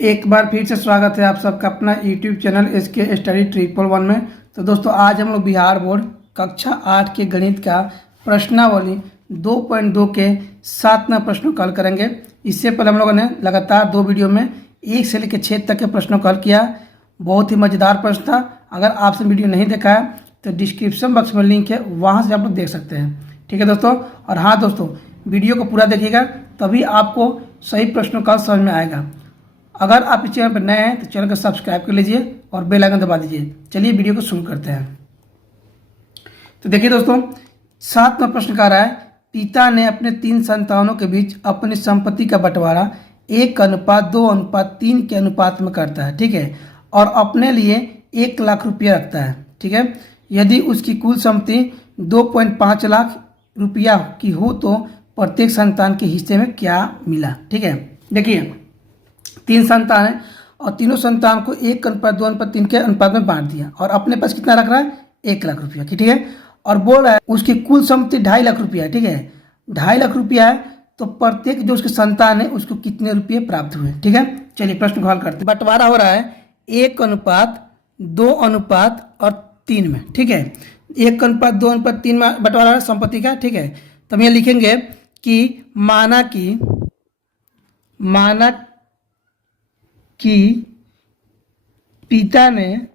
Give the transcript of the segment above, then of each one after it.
एक बार फिर से स्वागत है आप सबका अपना यूट्यूब चैनल SK स्टडी 111 में। तो दोस्तों आज हम लोग बिहार बोर्ड कक्षा 8 के गणित का प्रश्नावली 2.2 के 7वें प्रश्नों को हल करेंगे। इससे पहले हम लोगों ने लगातार 2 वीडियो में 1 से लेकर 6 तक के प्रश्नों को हल किया। बहुत ही मज़ेदार प्रश्न था। अगर आपसे वीडियो नहीं देखा है तो डिस्क्रिप्शन बॉक्स में लिंक है, वहाँ से आप लोग देख सकते हैं। ठीक है दोस्तों। और हाँ दोस्तों, वीडियो को पूरा देखिएगा तभी आपको सही प्रश्नों का समझ में आएगा। अगर आप इस चैनल पर नए हैं तो चैनल को सब्सक्राइब कर लीजिए और बेल आइकन दबा दीजिए। चलिए वीडियो को शुरू करते हैं। तो देखिए दोस्तों, 7वां प्रश्न कह रहा है, पिता ने अपने 3 संतानों के बीच अपनी संपत्ति का बंटवारा 1:2:3 के अनुपात में करता है। ठीक है। और अपने लिए 1 लाख रुपया रखता है। ठीक है। यदि उसकी कुल संपत्ति 2.5 लाख रुपया की हो तो प्रत्येक संतान के हिस्से में क्या मिला। ठीक है। देखिए 3 संतान है और तीनों संतान को 1:2:3 के अनुपात में बांट दिया और अपने पास कितना रख रहा है 1 लाख रुपया की। ठीक है। और बोल रहा है उसकी कुल संपत्ति 2.5 लाख रुपया है। ठीक है। 2.5 लाख रुपया है तो प्रत्येक जो उसके संतान है उसको कितने रुपये प्राप्त हुए। ठीक है। चलिए प्रश्न को हल करते हैं। बंटवारा हो रहा है 1:2:3 में। ठीक है। 1:2:3 में बंटवारा है संपत्ति का। ठीक है। तो हम ये लिखेंगे कि माना कि पिता ने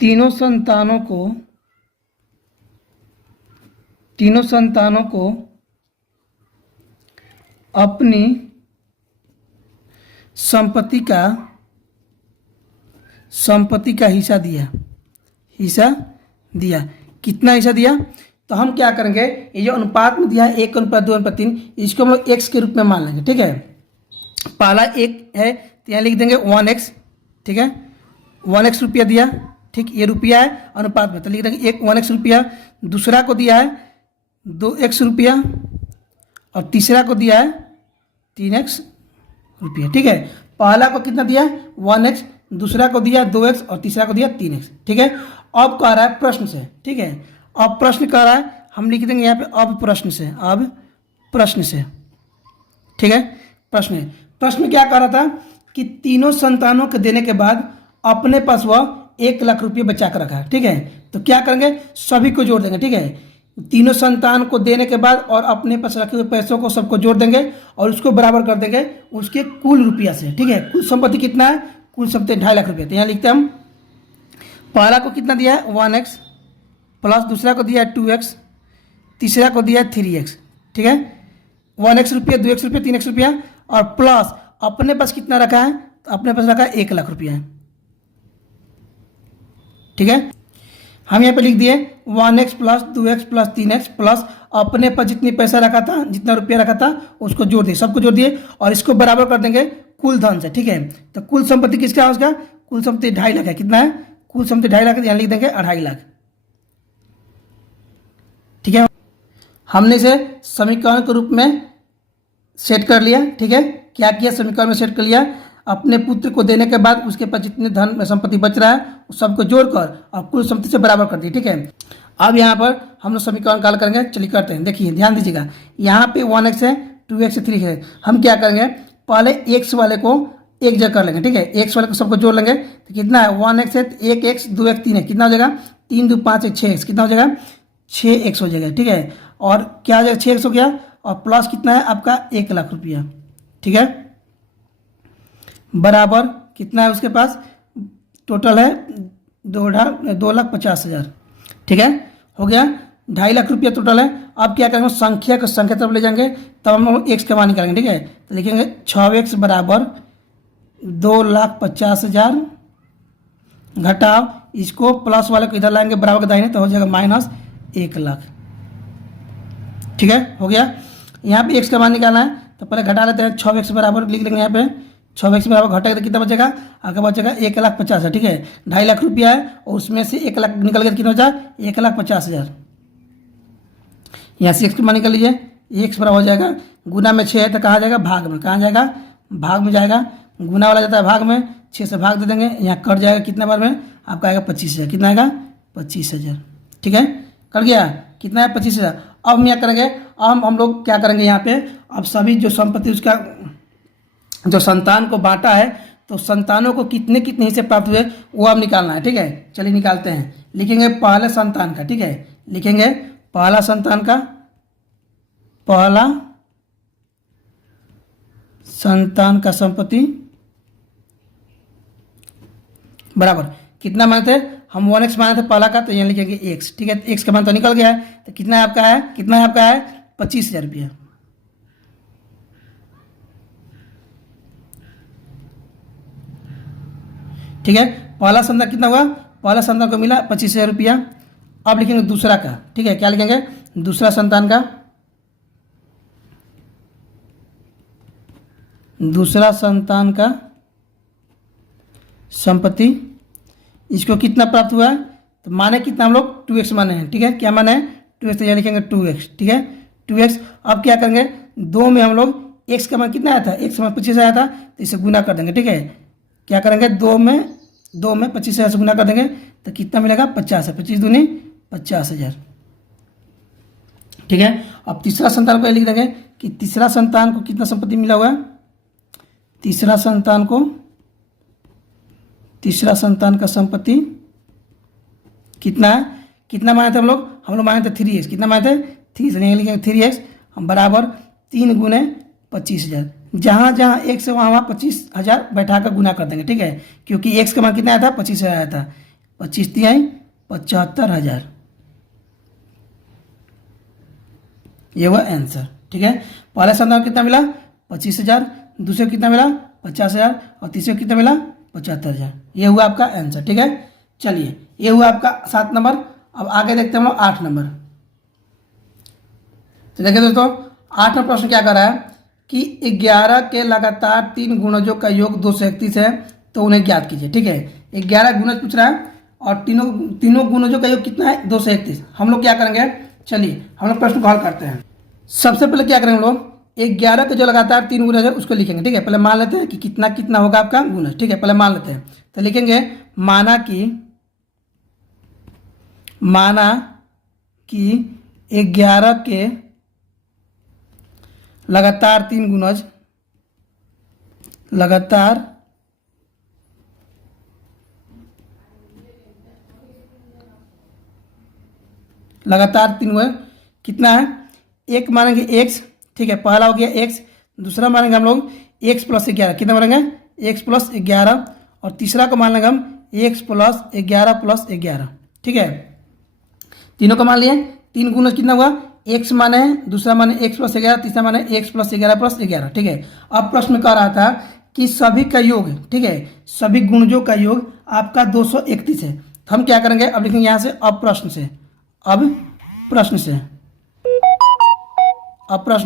तीनों संतानों को अपनी संपत्ति का हिस्सा दिया। कितना हिस्सा दिया? तो हम क्या करेंगे, ये जो अनुपात में दिया है 1:2:3, इसको हम लोग x के रूप में मान लेंगे। ठीक है। पहला 1 है तो यहाँ लिख देंगे 1x। ठीक है। 1x रुपया दिया। ठीक, ये रुपया है अनुपात में, तो लिख देंगे 1x रुपया। दूसरा को दिया है 2x रुपया और तीसरा को दिया है 3x रुपया। ठीक है। पहला को कितना दिया है 1x, दूसरा को दिया 2x और तीसरा को दिया 3x। ठीक है। अब कह रहा है प्रश्न से। ठीक है। अब प्रश्न कह रहा है, हम लिख देंगे यहाँ पे अब प्रश्न से। ठीक है। प्रश्न क्या कह रहा था कि तीनों संतानों के देने के बाद अपने पास वह 1 लाख रुपये बचा कर रखा है। ठीक है। तो क्या करेंगे, सभी को जोड़ देंगे। ठीक है। तीनों संतान को देने के बाद और अपने पास रखे हुए पैसों को सबको जोड़ देंगे और उसको बराबर कर देंगे उसके कुल रुपया से। ठीक है। कुल संपत्ति कितना है, कुल संपत्ति 2.5 लाख रुपये। तो यहाँ लिखते हैं हम, पहला को कितना दिया है 1x प्लस दूसरा को दिया है 2x, तीसरा को दिया है 3x। ठीक है। 1x रुपया, 2x रुपया, 3x रुपया और प्लस अपने पास कितना रखा है, तो अपने पास रखा है 1 लाख रुपया है। ठीक है। हम यहाँ पे लिख दिए 1x plus 2x plus 3x plus अपने पास जितनी पैसा रखा था, जितना रुपया रखा था उसको जोड़ दिए, सबको जोड़ दिए और इसको बराबर कर देंगे कुल धन से। ठीक है। तो कुल संपत्ति किसका है, उसका कुल संपत्ति 2.5 लाख है। कितना है, कुल संपत्ति 2.5 लाख है, यहाँ लिख देंगे 2.5 लाख। ठीक है। हमने इसे समीकरण के रूप में सेट कर लिया। ठीक है। क्या किया, समीकरण में सेट कर लिया। अपने पुत्र को देने के बाद उसके पास जितने धन संपत्ति बच रहा है उस सबको जोड़कर और कुल संपत्ति से बराबर कर दी। ठीक है। अब यहाँ पर हम लोग समीकरण का हल करेंगे। चलिए करते हैं। देखिए ध्यान दीजिएगा, यहाँ पे 1x है, 2x है, 3x है। हम क्या करेंगे, पहले x वाले को एक जगह कर लेंगे। ठीक है। x वाले को सबको जोड़ लेंगे तो कितना है 1x है, 1x 2x 3x, कितना हो जाएगा 3 2 5 6x, कितना हो जाएगा 6x हो जाएगा। ठीक है। और क्या हो जाएगा 6x हो गया और प्लस कितना है आपका 1 लाख रुपया। ठीक है। बराबर कितना है उसके पास, टोटल है 2,50,000। ठीक है। हो गया 2.5 लाख रुपया टोटल है। अब क्या करेंगे, संख्या तरफ ले जाएंगे, तब हम लोग x का मान निकालेंगे। ठीक है। तो लिखेंगे 6x बराबर 2,50,000 घटाओ, इसको प्लस वाले को इधर लाएंगे बराबर के दाहिने, तो हो जाएगा -1 लाख। ठीक है। हो गया। यहाँ पे x का मान निकालना है तो पहले घटा लेते हैं। 6x बराबर लिख लेंगे, यहाँ पे 6x बराबर घटेगा तो कितना बचेगा, आगे बचेगा 1,50,000। ठीक है। 2.5 लाख रुपया है और उसमें से 1 लाख निकल गया, कितना हो जाए 1,50,000। यहाँ से x का मान निकल लीजिए, x बराबर हो जाएगा, गुना में 6 है तो कहाँ जाएगा, भाग में। कहाँ जाएगा, भाग में जाएगा। गुना वाला जाता है भाग में, 6 से भाग दे देंगे, यहाँ कट जाएगा कितना बार में आपका आएगा 25,000। कितना आएगा 25,000। ठीक है। कट गया, कितना है 25,000। अब हम क्या करेंगे, अब हम लोग क्या करेंगे, यहाँ पे अब सभी जो संपत्ति उसका जो संतान को बांटा है तो संतानों को कितने कितने हिस्से प्राप्त हुए वो अब निकालना है, ठीक है। चलिए निकालते हैं। लिखेंगे पहले संतान का, ठीक है, लिखेंगे पहला संतान का, पहला संतान का संपत्ति बराबर कितना मान थे हम 1x माने थे पहला का, तो यहाँ लिखेंगे x, ठीक है। x का मान तो निकल गया है, तो कितना है आपका है, कितना है आपका है 25,000 रुपया, ठीक है। पहला संतान कितना हुआ, पहला संतान को मिला 25,000 रुपया। अब लिखेंगे दूसरा का, ठीक है, क्या लिखेंगे दूसरा संतान का, दूसरा संतान का संपत्ति, इसको कितना प्राप्त हुआ है, तो माने कितना हम लोग 2x माने हैं, ठीक है। क्या माने हैं 2x, तो यहाँ लिखेंगे 2x, ठीक है 2x। अब क्या करेंगे, दो में हम लोग x का मान कितना आया था, x का मान 25 आया था, तो इसे गुना कर देंगे, ठीक है। क्या करेंगे दो में 25,000 से गुना कर देंगे तो कितना मिलेगा 50 है, 25 दूनी 50,000, ठीक है। अब तीसरा संतान को लिख देंगे कि तीसरा संतान को कितना संपत्ति मिला हुआ है, तीसरा संतान को, तीसरा संतान का संपत्ति कितना है, कितना माने थे हम लोग माने थे 3x, कितना माने थे 3, से नहीं लिखेंगे 3x हम बराबर 3 गुने 25,000, जहाँ जहाँ x है वहाँ 25,000 बैठा कर गुना कर देंगे, ठीक है। क्योंकि x का मान कितना आया था 25,000 आया था, 25 तिहाई 75,000, ये हुआ आंसर, ठीक है। पहले संतान कितना मिला 25,000, दूसरे को कितना मिला 50,000 और तीसरे को कितना मिला 75,000, ये हुआ आपका आंसर, ठीक है। चलिए ये हुआ आपका 7 नंबर। अब आगे देखते हैं हम लोग 8 नंबर। तो देखिए दोस्तों 8 नंबर प्रश्न क्या कर रहा है कि 11 के लगातार 3 गुणजों का योग 231 है, तो उन्हें ज्ञात कीजिए, ठीक है। 11 गुणज पूछ रहा है और तीनों गुणजों का योग कितना है 231। हम लोग क्या करेंगे, चलिए हम लोग प्रश्न को हल करते हैं। सबसे पहले क्या करेंगे हम लोग 11 के जो लगातार 3 गुणज है उसको लिखेंगे, ठीक है। पहले मान लेते हैं कि कितना कितना होगा आपका गुणज, ठीक है। पहले मान लेते हैं, तो लिखेंगे माना कि 11 के लगातार 3 गुणज, लगातार 3 गुणज कितना है, एक मानेंगे x, ठीक है, पहला हो गया x, दूसरा मानेंगे हम लोग x प्लस 11, कितना मानेंगे x प्लस 11, और तीसरा को मान लेंगे हम x प्लस 11 प्लस 11, ठीक है। तीनों को मान लिए, 3 गुणज कितना हुआ x माने है, दूसरा माने x प्लस 11, तीसरा माने x प्लस 11 प्लस 11, ठीक है। अब प्रश्न में कह रहा था कि सभी का योग, ठीक है, सभी गुणजों का योग आपका 231 है। तो हम क्या करेंगे, अब लिखेंगे यहाँ से अब प्रश्न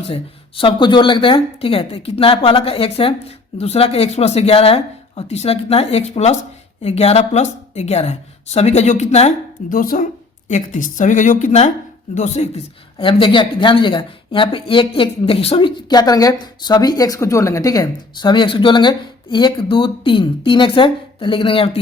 से सबको जोड़ लेते हैं, ठीक है। तो कितना है, पहला का x है, दूसरा का x प्लस 11 है, और तीसरा कितना है x प्लस 11 प्लस 11 है। सभी का योग कितना है 231, सभी का योग कितना है 231। अब देखिए ध्यान दीजिएगा यहाँ पे एक देखिए सभी क्या करेंगे, सभी x को जोड़ लेंगे, ठीक है, सभी x को जोड़ लेंगे, 1 2 3 x है तो लिख देंगे यहाँ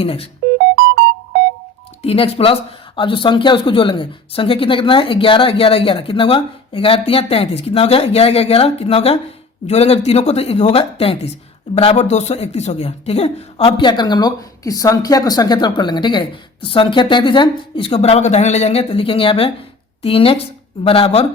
3x प्लस, अब जो संख्या उसको जोड़ लेंगे, संख्या कितना है 11 11 11, कितना हुआ 11 3 33, कितना हो गया 11 11 कितना हो गया, जोड़ेंगे तीनों को तो होगा 33 बराबर 231 हो गया, ठीक है। अब क्या करेंगे हम लोग कि संख्या को संख्या तरफ कर लेंगे, ठीक है। तो संख्या 33 है, इसको बराबर के दाहिने ले जाएंगे, तो लिखेंगे यहाँ पे 3x बराबर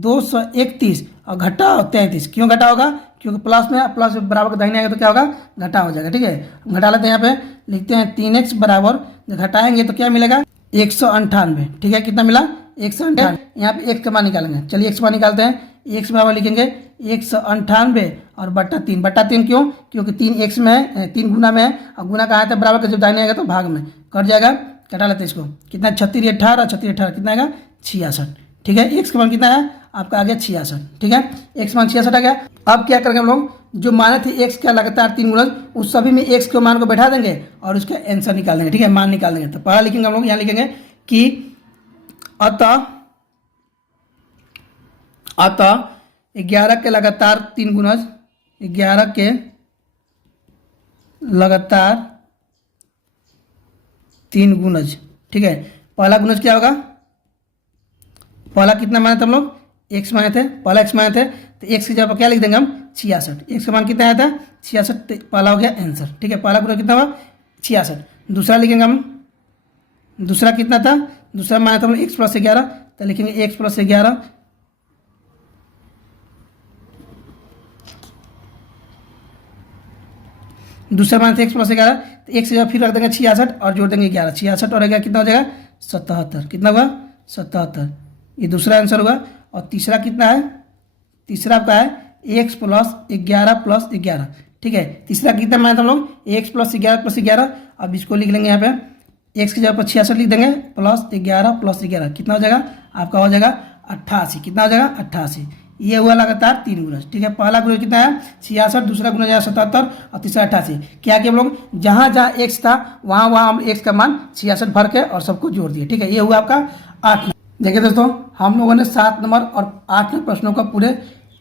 231 और घटाओ 33, क्यों घटा होगा, क्योंकि प्लस में प्लस बराबर के दाहिने आएगा तो क्या होगा घटा हो जाएगा, ठीक है। घटा लेते हैं, यहाँ पे लिखते हैं 3x बराबर, घटाएंगे तो क्या मिलेगा 198, ठीक है। कितना मिला 198, यहाँ पे x का मान निकालेंगे, चलिए x का मान निकालते हैं। x बराबर लिखेंगे 198 और बट्टा 3 क्यों, क्योंकि 3 x में है, 3 गुना में है, और गुना कहाँ है तो बराबर का जब दाहिने आएगा तो भाग में कट जाएगा, कटा लेते हैं इसको, कितना 36 18 36 18 कितना आएगा 66, ठीक है। x का मान कितना है आपका आ गया 66, ठीक है, x मान 66 आ गया। अब क्या करेंगे हम लोग, जो माने थे x का लगातार 3 गुणज उस सभी में x के मान को बैठा देंगे और उसका आंसर निकाल देंगे, ठीक है, मान निकाल देंगे। तो पहला लिखेंगे हम लोग, यहाँ लिखेंगे कि अतः 11 के लगातार 3 गुणज, 11 के लगातार 3 गुणज, ठीक है। पहला गुणज क्या होगा, पहला कितना माने थे हम लोग x माने थे, पहला x माने थे, तो x की जगह पर क्या लिख देंगे हम 66, एक्स का मान कितना आया था 66, पहला हो गया आंसर। ठीक है, पहला गुना कितना हुआ 66। दूसरा लिखेंगे हम, दूसरा कितना था, दूसरा मान था हम एक्स प्लस 11, तो लिखेंगे एक्स प्लस 11। दूसरा मान था एक्स प्लस 11, तो एक से जगह फिर रख देंगे 66 और जोड़ देंगे 11, 66 और 11 कितना हो जाएगा 77, कितना हुआ 77, ये दूसरा आंसर होगा। और तीसरा कितना है, तीसरा आपका है एक्स प्लस 11 प्लस 11। ठीक है, तीसरा कितना मान था हम लोग एक्स प्लस 11 प्लस 11। अब इसको लिख लेंगे यहाँ पे एक्स की जगह पर 66 लिख देंगे प्लस 11 प्लस 11, कितना हो जाएगा आपका हो जाएगा 88, कितना हो जाएगा 88। ये हुआ लगातार 3 गुना। ठीक है, पहला गुना कितना है 66, दूसरा गुना जाएगा 77 और तीसरा 88। क्या कि हम लोग जहाँ जहाँ एक्स था वहाँ वहाँ हम एक्स का मान 66 भर के और सबको जोड़ दिए। ठीक है, ये हुआ आपका 8 नंबर। देखिए दोस्तों, हम लोगों ने 7 नंबर और 8 नंबर प्रश्नों का पूरे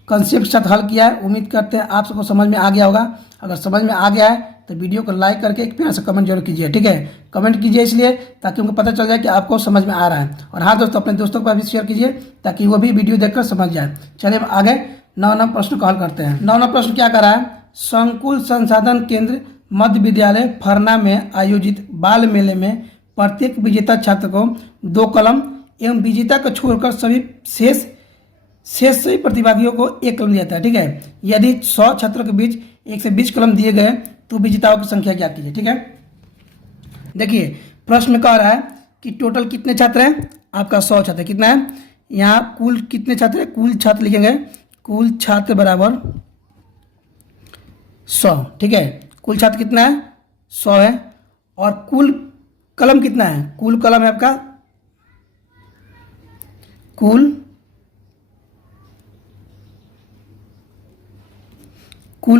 कंसेप्ट के साथ हल किया है। उम्मीद करते हैं आप सबको समझ में आ गया होगा। अगर समझ में आ गया है तो वीडियो को लाइक करके एक प्यार से कमेंट जरूर कीजिए। ठीक है, कमेंट कीजिए इसलिए ताकि उनको पता चल जाए कि आपको समझ में आ रहा है। और हाँ दोस्तों, अपने दोस्तों को भी शेयर कीजिए ताकि वो भी वीडियो देखकर समझ जाए। चलिए आगे 9 नंबर प्रश्न को हल करते हैं। 9 नंबर प्रश्न क्या कर रहा है, संकुल संसाधन केंद्र मध्य विद्यालय फरना में आयोजित बाल मेले में प्रत्येक विजेता छात्र को 2 कलम एवं विजेता को छोड़कर सभी शेष सभी प्रतिभागियों को 1 कलम दिया जाता है। ठीक है, यदि 100 छात्रों के बीच 1 से 20 कलम दिए गए तो विजेताओं की संख्या क्या कीजिए। ठीक है, देखिए प्रश्न में कह रहा है कि टोटल कितने छात्र हैं, आपका 100 छात्र। कितना है यहाँ कुल कितने छात्र हैं, कुल छात्र लिखेंगे कुल छात्र बराबर 100। ठीक है, कुल छात्र कितना है 100 है। और कुल कलम कितना है, कुल कलम है आपका कुल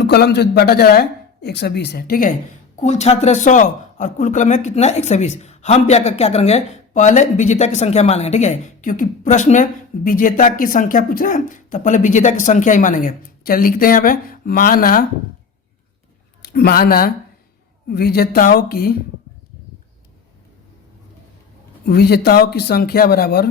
कलम जो बांटा जा रहा है 120 है। ठीक है, कुल छात्र है 100 और कुल कलम है कितना 120। हम क्या करेंगे, पहले विजेता की संख्या मानेंगे। ठीक है, क्योंकि प्रश्न में विजेता की संख्या पूछ रहा है तो पहले विजेता की संख्या ही मानेंगे। चलिए लिखते हैं यहाँ पे, माना विजेताओं की संख्या बराबर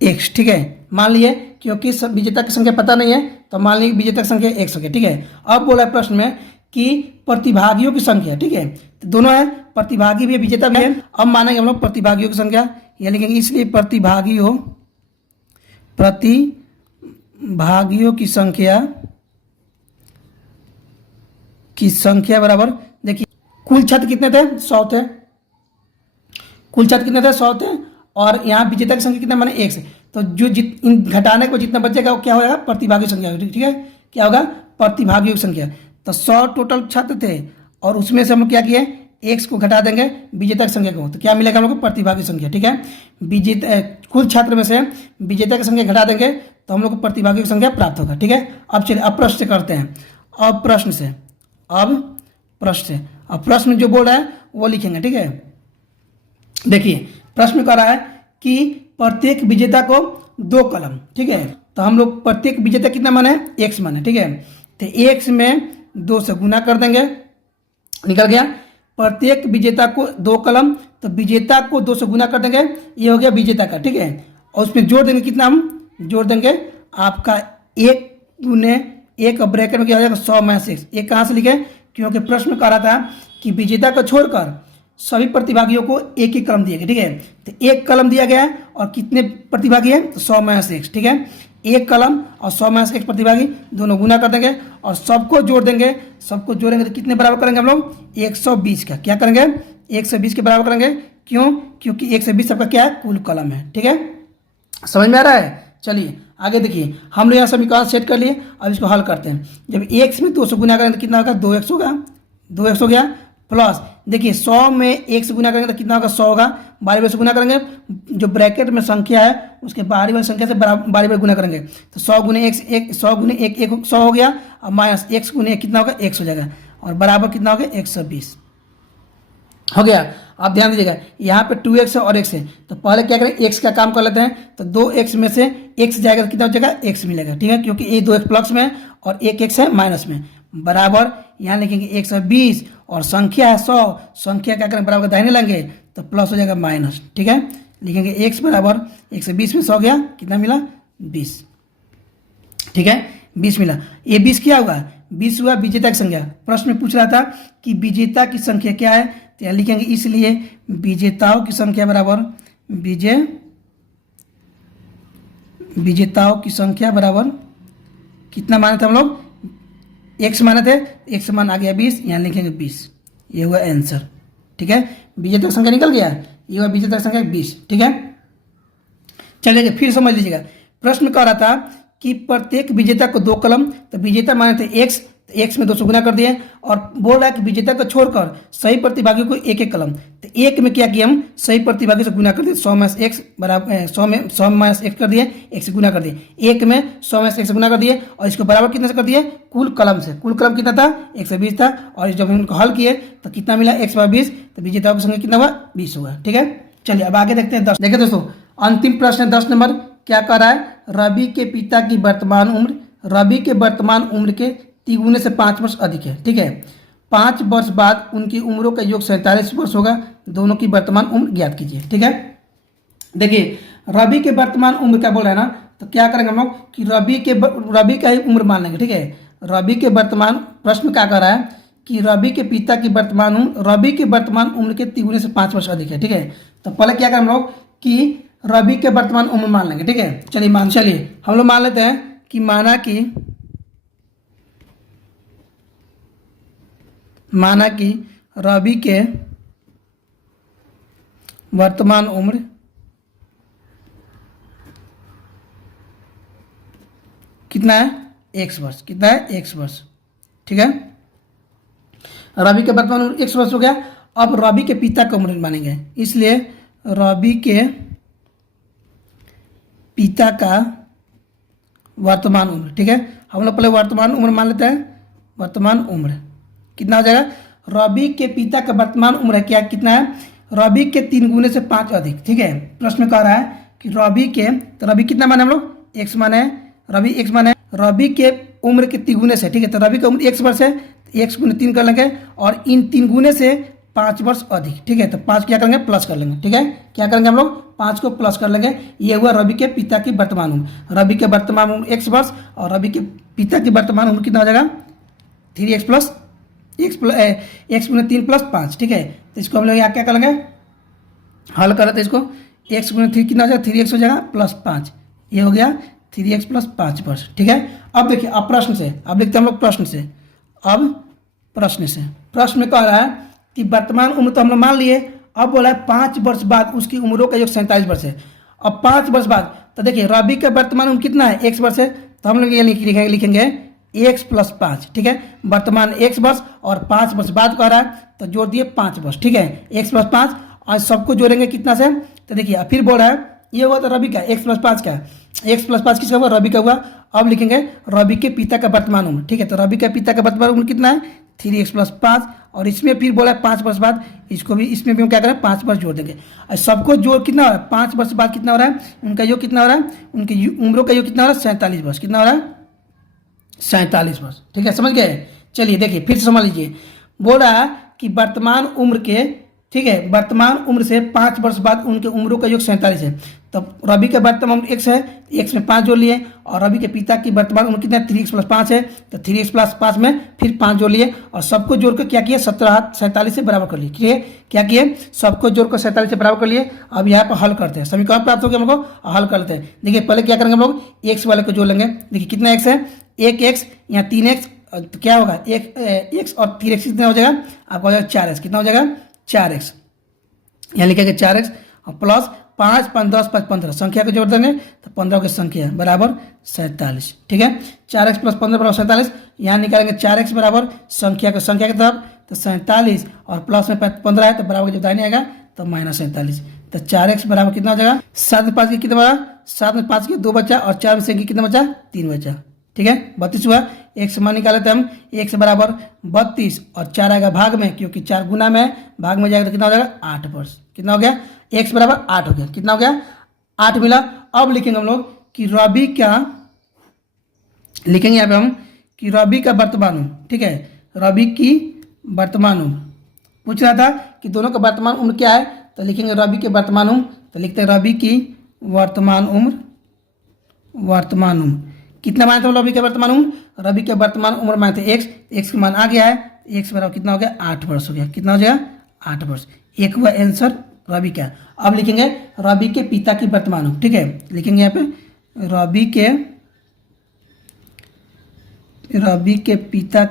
x। ठीक है, मान लिए क्योंकि सब विजेता की संख्या पता नहीं है तो मान लीजिए विजेता की संख्या x हो गया। ठीक है, अब बोला है प्रश्न में कि प्रतिभागियों की संख्या। ठीक है, तो दोनों है, प्रतिभागी भी है विजेता भी है। अब मानेंगे हम लोग प्रतिभागियों की संख्या, यह लिखेंगे इसलिए प्रतिभागियों की संख्या बराबर, देखिए कुल छात्र कितने थे 100 थे, कुल छात्र कितने थे 100 थे और यहाँ विजेता की संख्या कितना माने 1 से, तो जो घटाने को जितना बचेगा वो क्या होगा प्रतिभागी संख्या। ठीक है, क्या होगा प्रतिभागियों की संख्या। तो 100 टोटल छात्र थे और उसमें से हम लोग क्या किए x को घटा देंगे विजेता की संख्या को, तो क्या मिलेगा हम लोग को प्रतिभागी संख्या। ठीक है, विजेता कुल छात्र में से विजेता की संख्या घटा देंगे तो हम लोग को प्रतिभागी की संख्या प्राप्त होगा। ठीक है, अब चलिए अब प्रश्न से करते हैं। अब प्रश्न जो बोल रहा है वो लिखेंगे। ठीक है, देखिए प्रश्न कह रहा है कि प्रत्येक विजेता को 2 कलम। ठीक है, तो हम लोग प्रत्येक विजेता कितना माने x माने। ठीक है, तो x में 2 से गुना कर देंगे, निकल गया। प्रत्येक विजेता को 2 कलम, तो विजेता को 2 से गुना कर देंगे, ये हो गया विजेता का। ठीक है, और उसमें जोड़ देंगे कितना, हम जोड़ देंगे आपका 1 गुने 1 ब्रैकेट में क्या हो जाएगा 100 माइनस x। ये कहाँ से लिखे, क्योंकि प्रश्न कह रहा था कि विजेता को छोड़कर सभी प्रतिभागियों को 1 कलम दिया गया। ठीक है, तो 1 कलम दिया गया है और कितने प्रतिभागी हैं तो 100 माइनस x। ठीक है, 1 कलम और 100 माइनस x प्रतिभागी दोनों गुना कर देंगे और सबको जोड़ देंगे। सबको जोड़ेंगे तो कितने बराबर करेंगे हम लोग 120 का, क्या करेंगे 120 के बराबर करेंगे। क्यों, क्योंकि 120 सबका क्या है कुल कलम है। ठीक है, समझ में आ रहा है। चलिए आगे देखिए, हम लोग यहाँ समीकरण सेट कर लिए, अब इसको हल करते हैं। जब x में 2 से गुना करेंगे तो कितना होगा 2x होगा, 2x हो गया। प्लस देखिए 100 में 1 से गुना करेंगे तो कितना होगा 100 होगा, बारी बारी से गुना करेंगे, जो ब्रैकेट में संख्या है उसके बारी बारी संख्या से बारी बारी गुना करेंगे, तो 100 गुने 1 100 गुने 1 100 हो गया, और माइनस x गुने 1 कितना होगा 1 हो जाएगा, और बराबर कितना हो गया 120 हो गया। आप ध्यान दीजिएगा यहाँ पे 2x और x है, तो पहले क्या करें x का काम कर लेते हैं, तो 2x में से x जाएगा तो कितना हो जाएगा x मिलेगा। ठीक है, क्योंकि ये 2x प्लस में और 1x है माइनस में, बराबर यहाँ लिखेंगे 120 और संख्या है 100, संख्या क्या करें बराबर दाहिने लेंगे तो प्लस हो जाएगा माइनस। ठीक है, लिखेंगे x बराबर 120 में 100 गया कितना मिला 20। ठीक है, 20 मिला। ये 20 क्या हुआ? 20 हुआ विजेता की संख्या। प्रश्न में पूछ रहा था कि विजेता की संख्या क्या है, तो यहाँ लिखेंगे इसलिए विजेताओं की संख्या बराबर विजेताओं की संख्या बराबर कितना माने थे हम लोग? x माने थे, x मान आ गया 20, यहाँ लिखेंगे 20। ये हुआ आंसर। ठीक है, विजेता की संख्या निकल गया, ये हुआ विजेता की संख्या 20। ठीक है, चलिए फिर समझ लीजिएगा। प्रश्न कह रहा था कि प्रत्येक विजेता को 2 कलम, तो विजेता माने थे x, तो x में 2 से गुना कर दिए, और बोल रहा है कि विजेता को छोड़कर सही प्रतिभागी को 1-1 कलम। तो एक में क्या किया हम? सही प्रतिभागी से गुना कर दिए, 100 - x बराबर 100 में 100 - x कर दिए, 1 से गुना कर दिए। एक में 100 में 1 से गुना कर दिए, और इसको बराबर कितने से कर दिए? कुल कलम से। कुल कलम कितना था? 120 था, और जब इनको हल किए तो कितना मिला? 1/20। तो विजेताओं की संख्या कितना हुआ? 20 हुआ। ठीक है, चलिए अब आगे देखते हैं 10। देखिए दोस्तों, अंतिम प्रश्न 10 नंबर क्या कह रहा है? रवि के पिता की वर्तमान उम्र, रवि के वर्तमान उम्र के 3 से 5 वर्ष अधिक है। ठीक है, 5 वर्ष बाद उनकी उम्रों का योग 47 वर्ष होगा। दोनों की वर्तमान उम्र ज्ञात कीजिए। ठीक है, देखिए रवि के वर्तमान उम्र क्या बोल रहा है ना, तो क्या करेंगे हम लोग कि रवि का ही उम्र मान लेंगे। ठीक है, रवि के वर्तमान, प्रश्न क्या कर रहा है कि रवि के पिता की वर्तमान उम्र, रवि के वर्तमान उम्र के 3 से 5 वर्ष अधिक है। ठीक है, तो पहले क्या करें हम लोग कि रवि के वर्तमान उम्र मान लेंगे। ठीक है, चलिए हम लोग मान लेते हैं कि माना कि रवि के वर्तमान उम्र कितना है? 1 वर्ष। कितना है? 1 वर्ष। ठीक है, रवि के वर्तमान उम्र 1 वर्ष हो गया। अब रवि के पिता की उम्र मानेंगे, इसलिए रवि के पिता का वर्तमान उम्र। ठीक है, हम लोग पहले वर्तमान उम्र मान लेते हैं। वर्तमान उम्र कितना हो जाएगा? रवि के पिता का वर्तमान उम्र है क्या? कितना है? रवि के 3 से 5 अधिक। ठीक है, प्रश्न कह रहा है कि रवि के, तो रवि कितना माने हम लोग? x माने, रवि x माने रवि के उम्र के 3 से। ठीक है, तो रवि का उम्र 1 वर्ष है, 1 × 3 कर लेंगे, और इन 3 से 5 वर्ष अधिक। ठीक है, तो 5 क्या करेंगे? प्लस कर लेंगे। ठीक है, क्या करेंगे हम लोग? 5 को प्लस कर लेंगे। ये हुआ रवि के पिता की वर्तमान उम्र। रवि के वर्तमान उम्र 1 वर्ष, और रवि के पिता की वर्तमान उम्र कितना हो जाएगा? 3x + x × 3 + 5। ठीक है, तो इसको हम लोग यहाँ क्या कर लेंगे? हल कर लेते हैं इसको। x × 3 कितना हो जाएगा? 3x हो जाएगा +5। ये हो गया 3x + 5 वर्ष। ठीक है, अब देखिए, अब प्रश्न से, अब देखते हैं हम लोग प्रश्न से। अब प्रश्न में कह रहा है कि वर्तमान उम्र तो हम लोग मान लिए, अब बोला है 5 वर्ष बाद उसकी उम्रों का योग 47 वर्ष है। अब 5 वर्ष बाद, तो देखिए रवि का वर्तमान उम्र कितना है? 1 वर्ष है, तो हम लोग ये लिखेंगे x + 5। ठीक है, वर्तमान 1 वर्ष और 5 वर्ष बाद कह रहा है, तो जोड़ दिए 5 वर्ष। ठीक है, x + 5, और सबको जोड़ेंगे कितना से? तो देखिए फिर बोल रहा है, ये हुआ तो रवि का x + 5 का, x + 5 किसका हुआ? रवि का हुआ। अब लिखेंगे रवि के पिता का वर्तमान उम्र। ठीक है, तो रवि का पिता का वर्तमान उम्र कितना है? 3x + 5, और इसमें फिर बोला है 5 वर्ष बाद, इसको भी, इसमें भी हम क्या करें? 5 वर्ष जोड़ देंगे। और सबको जोड़ कितना हो रहा है? 5 वर्ष बाद कितना हो रहा है? उनका योग कितना हो रहा है? उनकी उम्रों का योग कितना हो रहा है? 47 वर्ष। कितना हो रहा है? 47 वर्ष। ठीक है, समझ गए? चलिए देखिए फिर से समझ लीजिए। बोल रहा है कि वर्तमान उम्र के, ठीक है, वर्तमान उम्र से 5 वर्ष बाद उनके उम्रों का योग 47 है। तब रवि का वर्तमान उम्र 1 है, 1 में 5 जोड़ लिए, और रवि के पिता की वर्तमान उम्र कितना है? 3x + 5 है, तो 3x + 5 में फिर 5 जोड़ लिए, और सबको जोड़कर क्या किए? 47 से बराबर कर लिए। ठीक है, क्या किए? सबको जोड़कर 47 से बराबर कर लिए। अब यहाँ पर हल करते हैं, समीकरण प्राप्त हो गया हम लोग, हल कर लेते हैं। देखिए पहले क्या करेंगे हम लोग? x वाले को जोड़ लेंगे। देखिए कितना x है? 1x, यहाँ 3x, तो क्या होगा? 1x और 3x कितना हो जाएगा? आपका हो जाएगा 4x। कितना हो जाएगा? 4x। यहाँ लिखेंगे 4x, और प्लस 5 × 5 = 10 + 15, संख्या को जोड़ देंगे तो 15 की संख्या बराबर 47। ठीक है, 4x + 15 बराबर 47। यहाँ निकालेंगे 4x बराबर संख्या की तरफ, तो 47, और प्लस में 15 है, तो बराबर जब दाहिने आएगा तो -47। तो 4x बराबर कितना हो जाएगा? 7 में 5 की कितना बचा? 7 में 5 की 2 बचा, और 4 में से कितना बचा? 3 बचा। ठीक है, 32 हुआ। x मान निकाले थे हम, x बराबर 32, और 4 आएगा भाग में, क्योंकि 4 गुना में है, भाग में जाएगा तो कितना हो जाएगा? 8 वर्ष। कितना हो गया? x बराबर 8 हो गया। कितना हो गया? 8 मिला। अब लिखेंगे हम लोग कि रवि का, लिखेंगे यहाँ पे हम कि रवि का वर्तमान उम्र। ठीक है, रवि की वर्तमान उम्र पूछ रहा था कि दोनों का वर्तमान उम्र क्या है, तो लिखेंगे रवि के वर्तमान उम्र। तो लिखते हैं रवि की वर्तमान उम्र कितना माने थे रवि के वर्तमान उम्र? रवि के वर्तमान उम्र माने थे एक्स, एक्स का मान आ गया है, एक्स बराबर कितना हो गया? 8 वर्ष हो गया। कितना हो जाएगा? 8 वर्ष। एक हुआ आंसर रवि का। अब लिखेंगे रवि के पिता की वर्तमान उम्र, ठीक है, लिखेंगे यहाँ पे रवि के पिता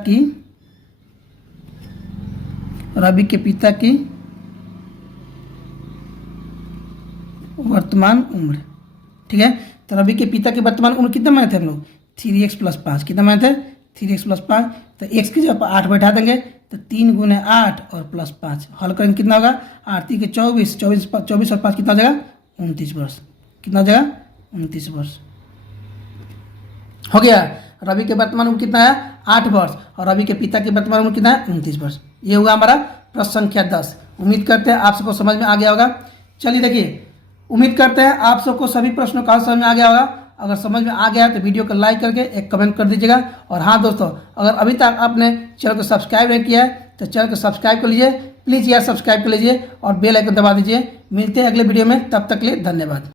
की वर्तमान उम्र, ठीक है। तो रवि के पिता की वर्तमान उम्र कितना माने थे हम लोग? 3x + 5। कितना माने थे? 3x + 5। तो x की जगह 8 बैठा देंगे, तो 3 × 8 और +5 हल करेंगे, कितना होगा? 8 × 24, 24 और 5 कितना हो जाएगा? 29 वर्ष। कितना हो जाएगा? 29 वर्ष हो गया। रवि के वर्तमान उम्र कितना है? 8 वर्ष। और रवि के पिता की वर्तमान उम्र कितना है? 29 वर्ष। ये हुआ हमारा प्रश्न संख्या 10। उम्मीद करते हैं आप सबको समझ में आ गया होगा। चलिए देखिए, उम्मीद करते हैं आप सबको सभी प्रश्नों का समझ में आ गया होगा। अगर समझ में आ गया तो वीडियो को लाइक करके एक कमेंट कर दीजिएगा। और हाँ दोस्तों, अगर अभी तक आपने चैनल को सब्सक्राइब नहीं किया है तो चैनल को सब्सक्राइब कर लीजिए, प्लीज़ यार सब्सक्राइब कर लीजिए और बेल आइकन दबा दीजिए। मिलते हैं अगले वीडियो में, तब तक के लिए धन्यवाद।